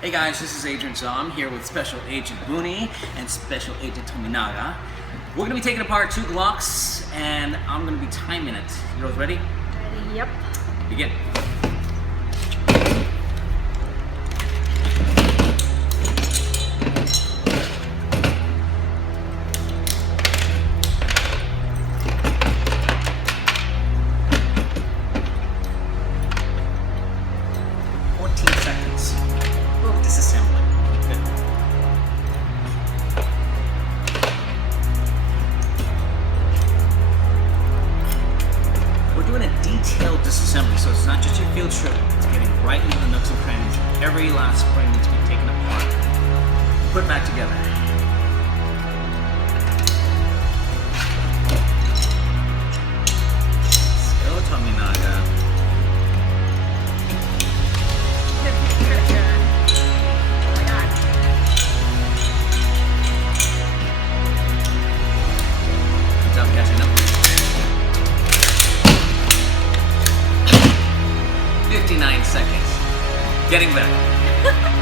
Hey guys, this is Agent Zom here with Special Agent Buny and Special Agent Tominaga. We're going to be taking apart 2 Glocks and I'm going to be timing it. You guys ready? Ready, yep. Begin. Disassembly. Good. We're doing a detailed disassembly, so it's not just your field strip, it's getting right into the nooks and crannies. Every last spring needs to be taken apart, put back together. Let's go, Tominaga. 59 seconds. Getting better.